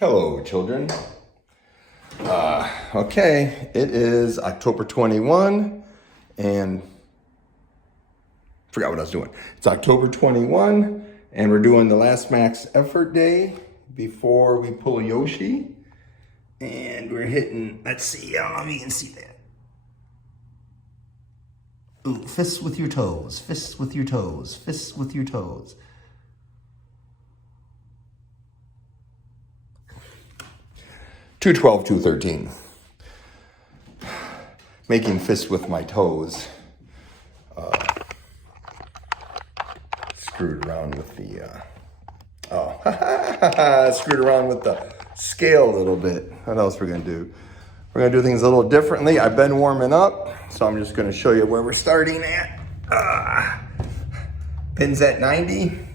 Hello, children. Okay, it is October 21, and forgot what I was doing. It's October 21, and we're doing the last max effort day before we pull Yoshi. And we're hitting, let's see, you can see that. Ooh, fists with your toes, fists with your toes, fists with your toes. 212, 213. Making fists with my toes. Screwed around with the, screwed around with the scale a little bit. What else we're gonna do? We're gonna do things a little differently. I've been warming up, so I'm just gonna show you where we're starting at. Pins at 90.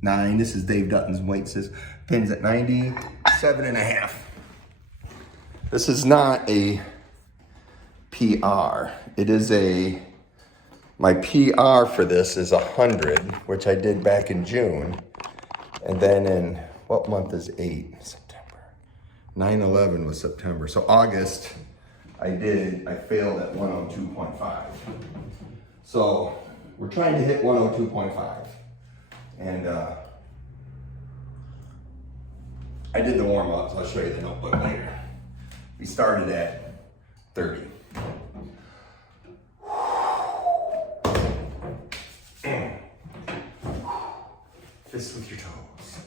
9, this is Dave Dutton's weight, says pins at 97.5. This is not a PR. It is my PR for this is 100, which I did back in June. And then in, what month is 8? September. 9/11 was September. So August, I failed at 102.5. So we're trying to hit 102.5. And I did the warm-ups. I'll show you the notebook later. We started at 30. Fists with your toes.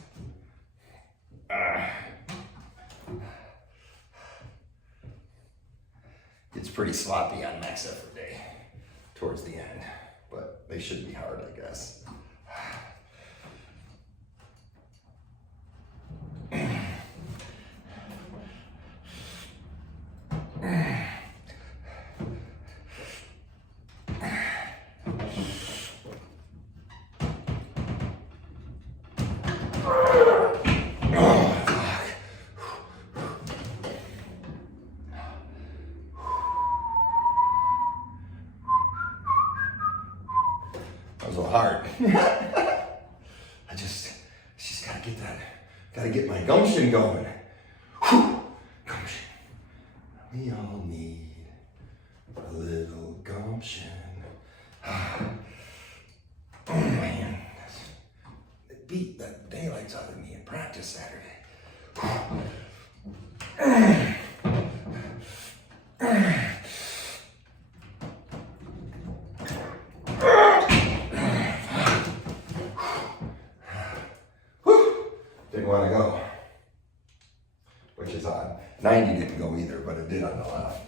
It's pretty sloppy on max effort day towards the end, but they should be hard, I guess. That was a little hard. She's gotta get my gumption going. Whew. Gumption. We all need a little gumption. Oh man, it beat the daylights out of me in practice Saturday. Didn't want to go, which is odd. 90 didn't go either, but it did on the left.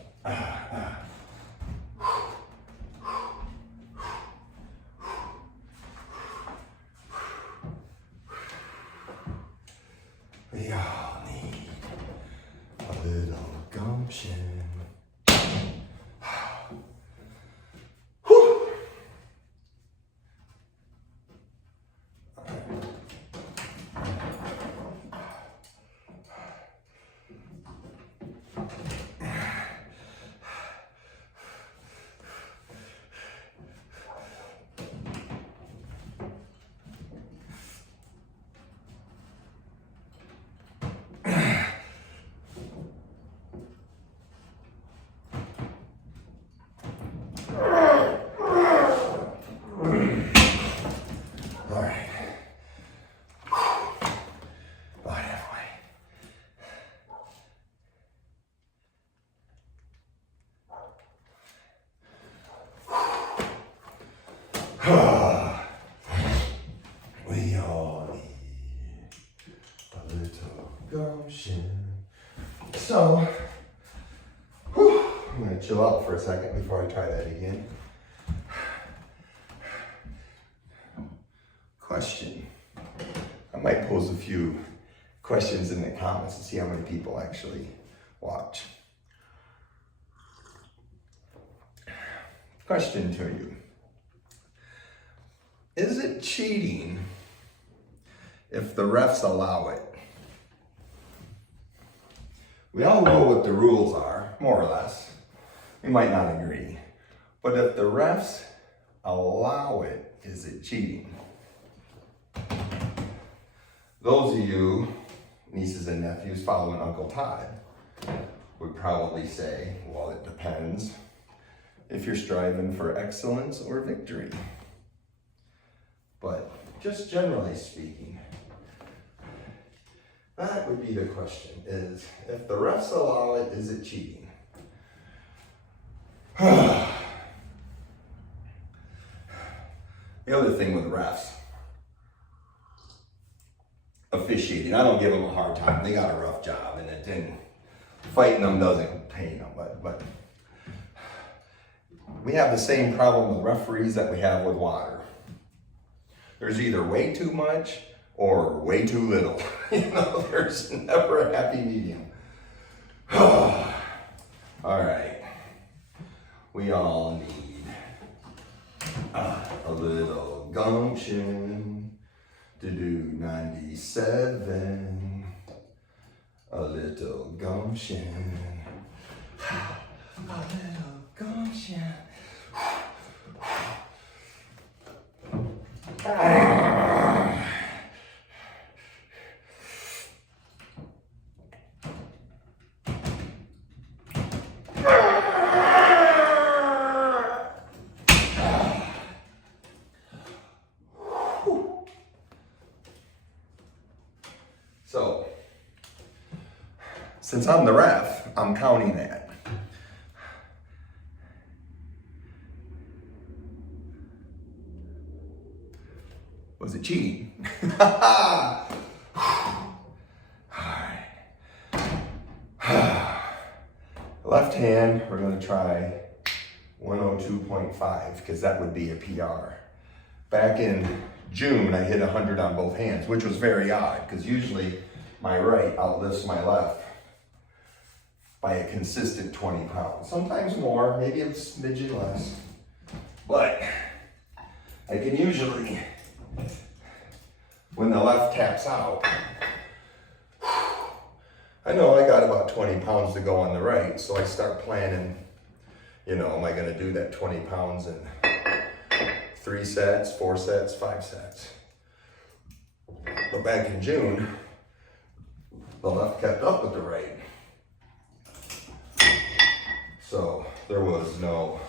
We all need a little gumption. We all need a little gumption. So, I'm gonna chill out for a second before I try that again. Question. I might pose a few questions in the comments and see how many people actually watch. Question to you. Is it cheating if the refs allow it? We all know what the rules are, more or less. We might not agree. But if the refs allow it, is it cheating? Those of you nieces and nephews following Uncle Todd would probably say, well, it depends if you're striving for excellence or victory. But just generally speaking, that would be the question, is if the refs allow it, is it cheating? The other thing with refs, officiating, I don't give them a hard time. They got a rough job, and fighting them doesn't pain them. But we have the same problem with referees that we have with water. There's either way too much or way too little. There's never a happy medium. All right, we all need a little gumption to do 97. A little gumption. A little gumption. So, since I'm the ref, I'm counting that. Was it cheating? All right. Left hand, we're going to try 102.5 because that would be a PR. Back in June, I hit 100 on both hands, which was very odd because usually my right outlifts my left by a consistent 20 pounds. Sometimes more, maybe a smidgen less. But I can usually, when the left taps out, I know I got about 20 pounds to go on the right, so I start planning, am I gonna do that 20 pounds in 3 sets, 4 sets, 5 sets? But back in June, the left kept up with the right. So there was no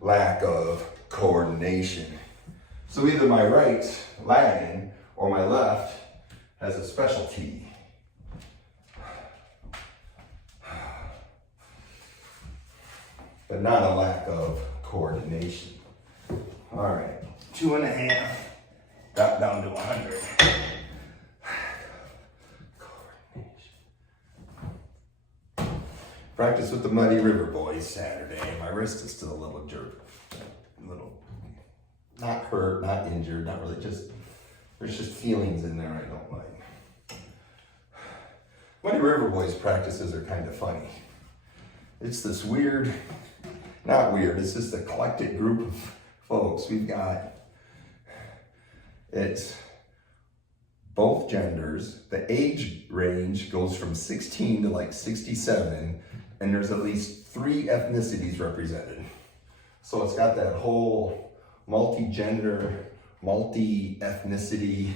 lack of coordination. So either my right's lagging or my left has a specialty. But not a lack of coordination. All right, 2.5, got down to 100. Practice with the Muddy River Boys Saturday. My wrist is still a little jerk, not hurt, not injured, not really, there's just feelings in there I don't like. Muddy River Boys practices are kind of funny. It's this weird, not weird, it's just a eclectic group of folks. We've got, it's both genders. The age range goes from 16 to like 67, and there's at least 3 ethnicities represented. So it's got that whole multi-gender, multi-ethnicity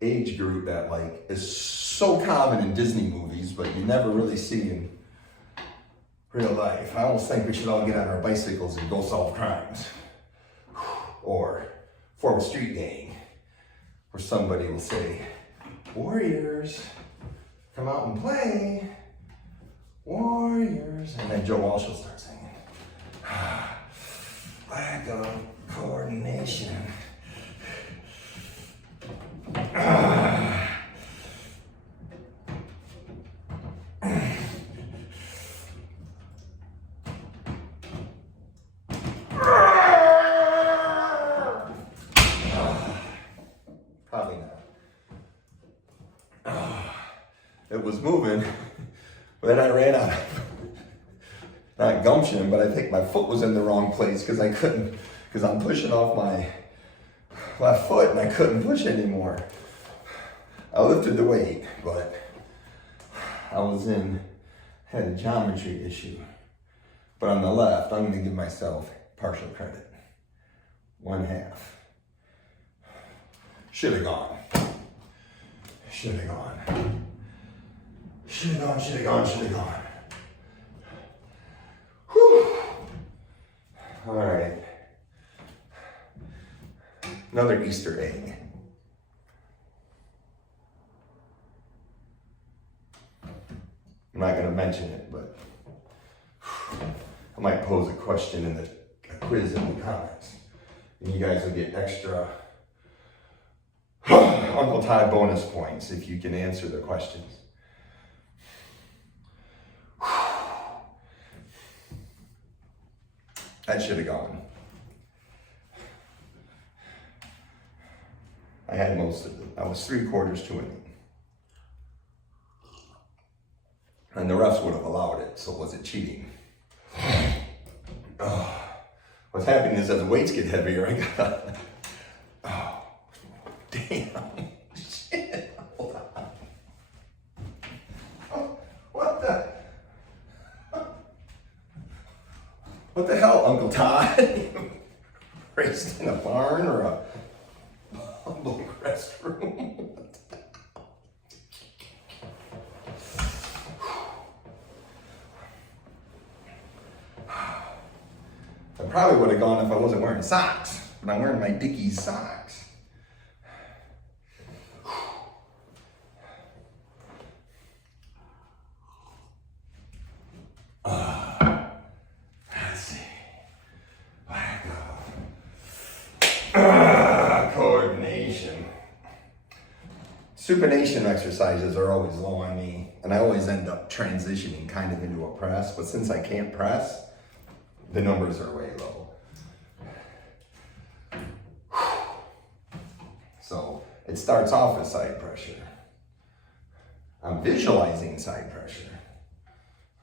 age group that like is so common in Disney movies, but you never really see in real life. I almost think we should all get on our bicycles and go solve crimes. Or form a street gang where somebody will say, Warriors, come out and play. Warriors. And then Joe Walsh will start singing. Lack of coordination. Probably not. It was moving, but then I ran out of, not gumption, but I think my foot was in the wrong place because I couldn't, because I'm pushing off my left foot and I couldn't push anymore. I lifted the weight, but I had a geometry issue. But on the left, I'm going to give myself partial credit. 1/2. Should have gone. Should have gone. Should have gone, should have gone, should have gone. Whew. All right. Another Easter egg. I'm not going to mention it, but I might pose a question in a quiz in the comments. And you guys will get extra Uncle Todd bonus points if you can answer the questions. That should have gone. I had most of it. I was 3/4 to it. And the refs would have allowed it, so was it cheating? What's happening is as the weights get heavier, I got, oh, damn, shit, hold on. Oh, what the hell, Uncle Todd? Raised in a barn or a public restroom? I probably would have gone if I wasn't wearing socks, but I'm wearing my Dickies socks. Let's see. Coordination. Supination exercises are always low on me, and I always end up transitioning kind of into a press, but since I can't press, the numbers are way low. So it starts off as side pressure. I'm visualizing side pressure.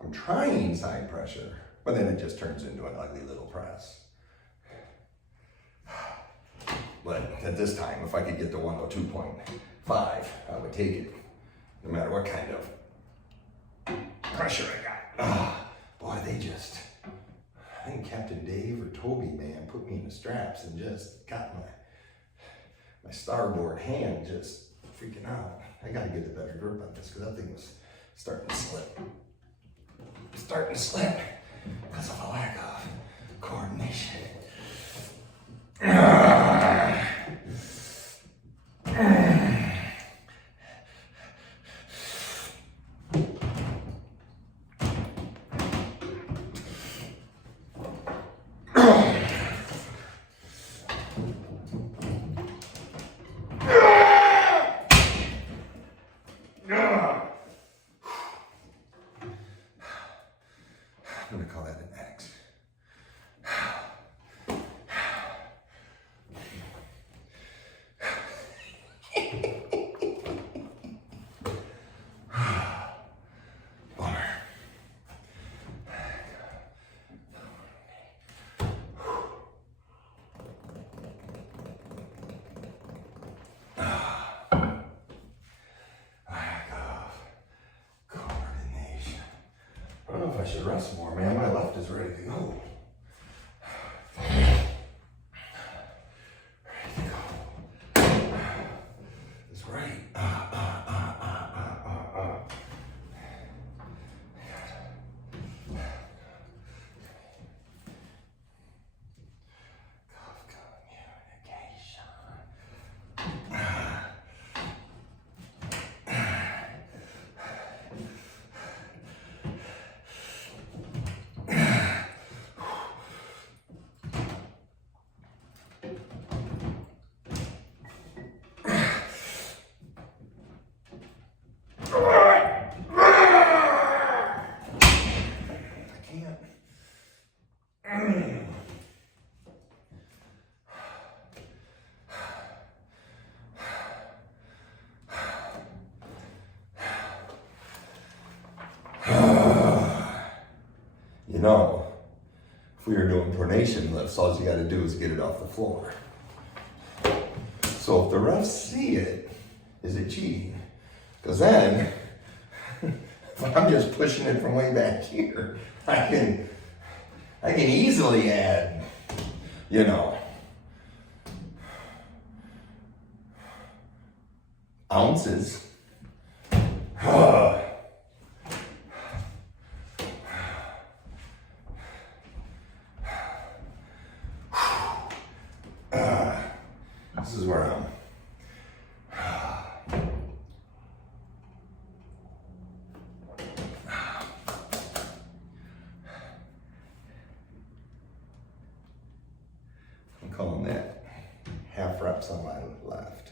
I'm trying side pressure, but then it just turns into an ugly little press. But at this time, if I could get to 102.5, I would take it, no matter what kind of pressure I got. Boy, I think Captain Dave or Toby, man, put me in the straps and just got my starboard hand just freaking out. I gotta get a better grip on this because that thing was starting to slip. Because of a lack of coordination. I'm gonna call that an X. Bummer. Lack of coordination. I don't know if I should rest more, man. My left is ready to go. Ready to go. It's right. You know, if we were doing pronation lifts, all you got to do is get it off the floor. So if the refs see it, is it cheating? Because then, if I'm just pushing it from way back here, I can easily add, ounces reps on my left.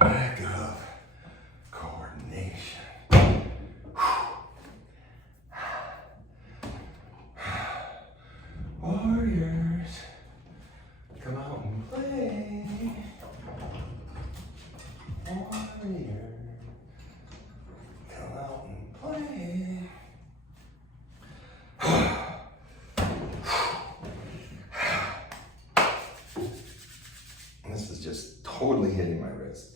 Lack of coordination. Warriors, come out and play. Warriors, come out and play. This is just totally hitting my wrist.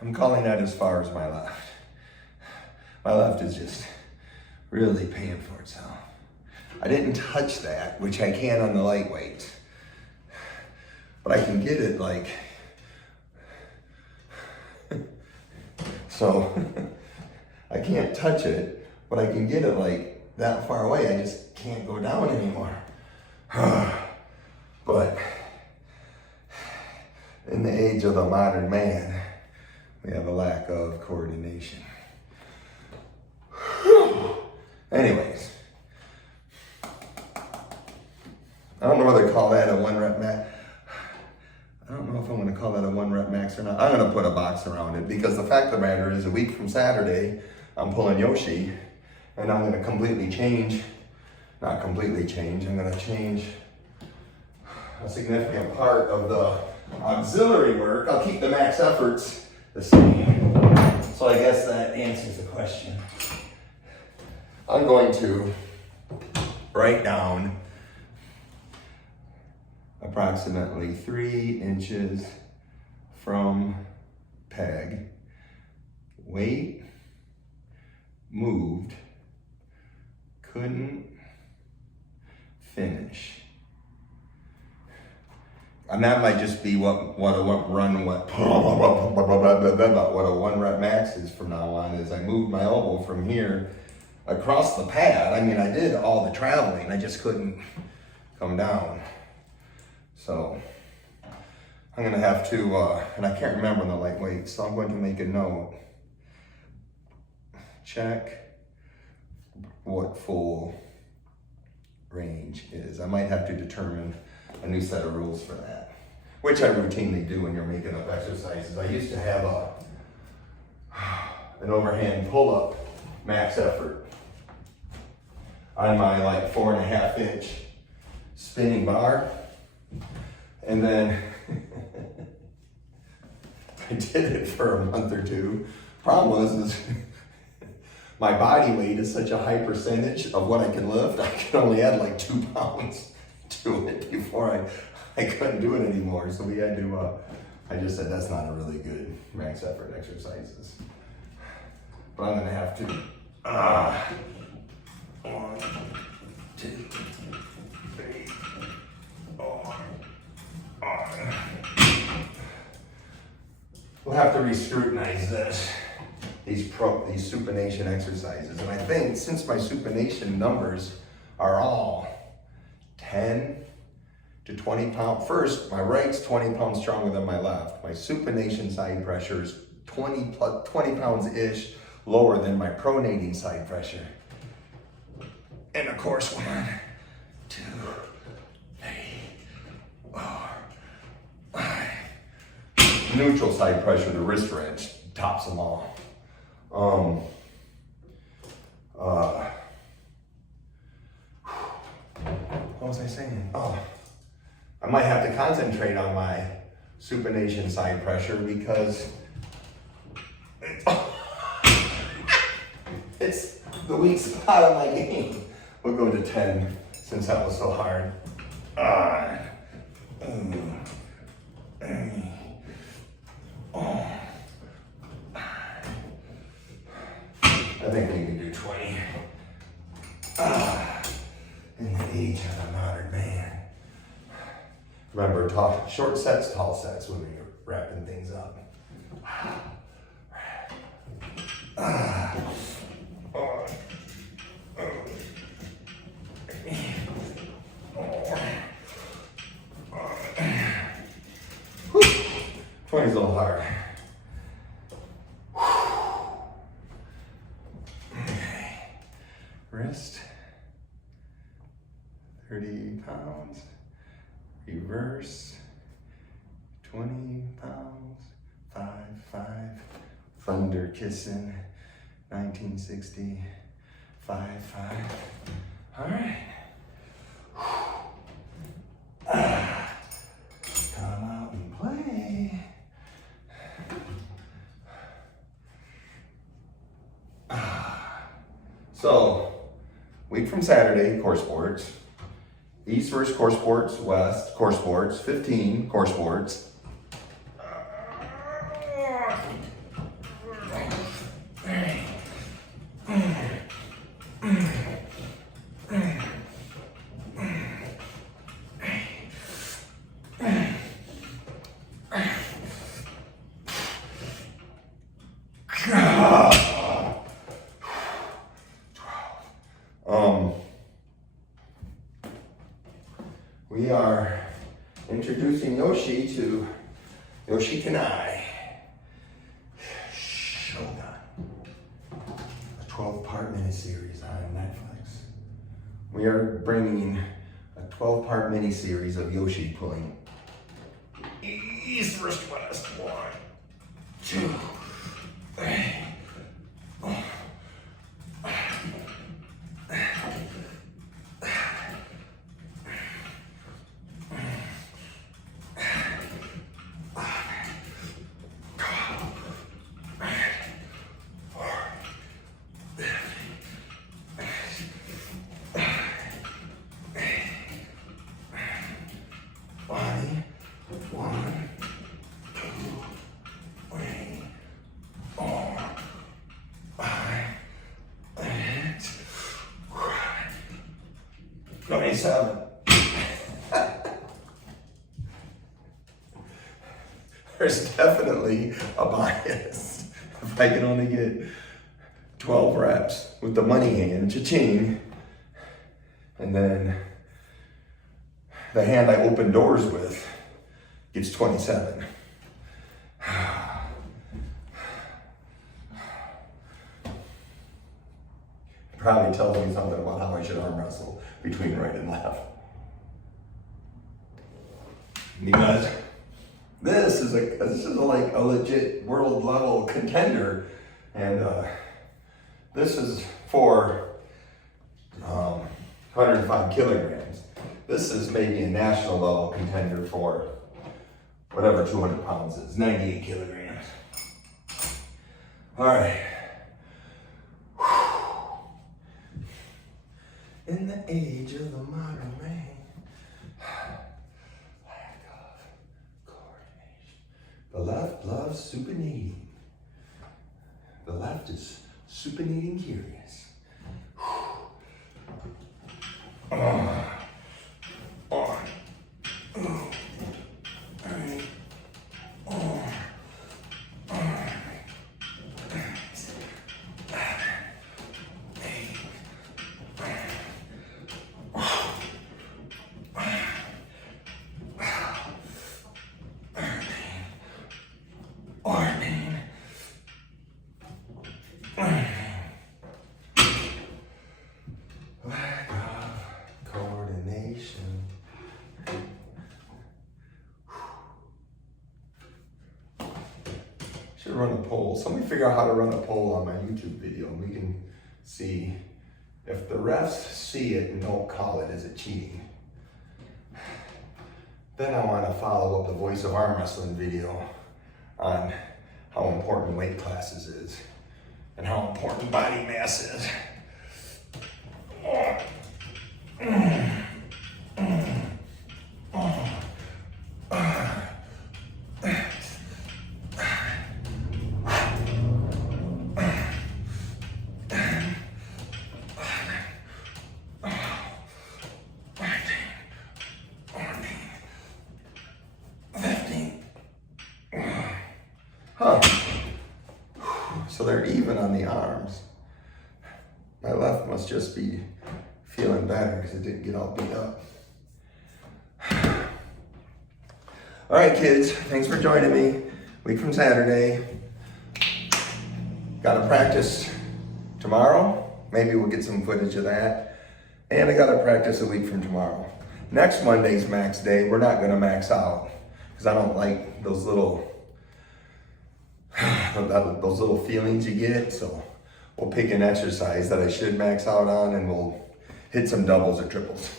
I'm calling that as far as my left. My left is just really paying for itself. I didn't touch that, which I can on the lightweight, but I can get it like, so I can't touch it, but I can get it like that far away. I just can't go down anymore. But in the age of the modern man, we have a lack of coordination. Anyways, I don't know whether to call that a 1 rep max. I don't know if I'm going to call that a 1 rep max or not. I'm going to put a box around it because the fact of the matter is a week from Saturday, I'm pulling Yoshi and I'm going to completely change, not completely change, I'm going to change a significant part of the auxiliary work. I'll keep the max efforts the same. So I guess that answers the question. I'm going to write down approximately 3 inches from peg, weight, moved, couldn't finish. And that might just be what a 1 rep max is from now on, is I moved my elbow from here across the pad. I mean, I did all the traveling, I just couldn't come down. So I'm gonna have to, and I can't remember the lightweight, so I'm going to make a note. Check what full range is. I might have to determine a new set of rules for that, which I routinely do when you're making up exercises. I used to have an overhand pull-up max effort on my like 4.5 inch spinning bar. And then I did it for a month or two. Problem was my body weight is such a high percentage of what I can lift, I can only add like 2 pounds to it before I couldn't do it anymore. So we had to, I just said that's not a really good max effort exercises. But I'm gonna have to, 1, 2, 3, 4. We'll have to re-scrutinize these supination exercises. And I think since my supination numbers are all 10 to 20 pounds, first, my right's 20 pounds stronger than my left. My supination side pressure is 20 pounds-ish lower than my pronating side pressure. And of course, 1, 2, 3, 4, 5. Neutral side pressure, the wrist wrench, tops them all. What was I saying? Oh, I might have to concentrate on my supination side pressure because It's the weak spot of my game. We'll go to 10 since that was so hard. I think we can do 20. In the age of the modern man. Remember, short sets, tall sets when we're wrapping things up. Whew. 20's a little hard. Okay. Wrist. 30 pounds. Reverse. 20 pounds. 5. Thunder kissing. 1960. 5. All right. Come out and play. So, week from Saturday, CoreSports. East versus CoreSports, West, CoreSports, 15, CoreSports. We are introducing Yoshi to Yoshi Kanai. Shogun. A 12-part miniseries on Netflix. We are bringing a 12-part miniseries of Yoshi pulling east versus west. 1, 2, 3. There's definitely a bias. If I can only get 12 reps with the money hand, cha-ching, and then the hand I open doors with gets 27. Probably tells me something about how I should arm wrestle between right and left. Because this is like a legit world level contender, and this is for 105 kilograms. This is maybe a national level contender for whatever 200 pounds is, 98 kilograms. All right. In the age of the modern man, lack of coordination. The left loves supinating. The left is supinating curious. Should run a poll. Somebody figure out how to run a poll on my YouTube video, and we can see if the refs see it and don't call it, is it cheating? Then I want to follow up the Voice of Arm Wrestling video on how important weight classes is. and how important body mass is. Huh. So they're even on the arms. My left must just be feeling better because it didn't get all beat up. All right, kids, thanks for joining me. Week from Saturday. Got to practice tomorrow. Maybe we'll get some footage of that. And I got to practice a week from tomorrow. Next Monday's max day. We're not going to max out because I don't like those little feelings you get. So we'll pick an exercise that I should max out on and we'll hit some doubles or triples.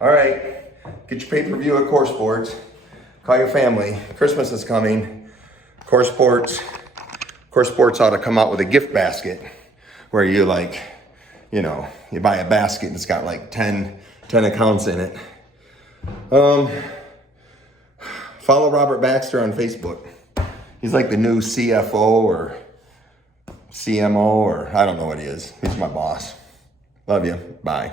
All right, get your pay-per-view at CoreSports. Call your family. Christmas is coming. CoreSports ought to come out with a gift basket where you you buy a basket and it's got like 10 accounts in it. Follow Robert Baxter on Facebook. He's like the new CFO or CMO or I don't know what he is. He's my boss. Love you. Bye.